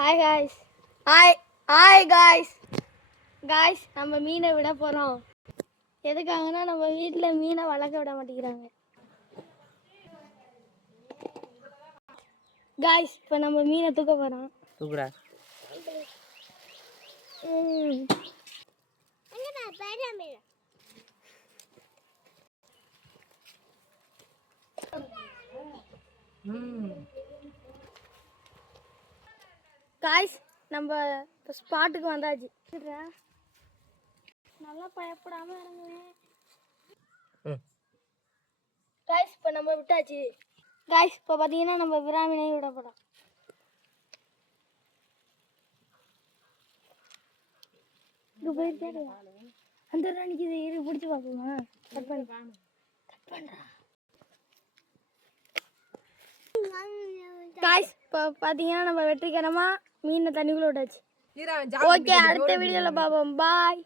Hi guys. Hi hi guys. Guys நம்ம மீனை விட போகிறோம். எதுக்காகனா நம்ம வீட்டில் மீனை வளர்க்க விட மாட்டேங்கிறாங்க. காய்ஸ் இப்போ நம்ம மீனை தூக்க போகிறோம். தூக்குடா. காய்ஸ் நம்ம இப்போ ஸ்பாட்டுக்கு வந்தாச்சு. நல்லா பயப்படாம இறங்குவேன். காய்ஸ் இப்போ நம்ம விட்டாச்சு. காய்ஸ் இப்போ பார்த்தீங்கன்னா நம்ம விராமீனையும் விட போகிறோம். இங்கே போயிருக்கா அந்த ராணிக்கு இதை ஏறி பிடிச்சி பார்க்கணுமா? கட் பண்ணுறா. காய்ஸ் இப்போ பார்த்தீங்கன்னா நம்ம வெற்றிகரமாக மீனை தண்ணிக்குள்ளே விட்டாச்சு. ஓகே, அடுத்த வீடியோவில் பார்ப்போம். பாய்.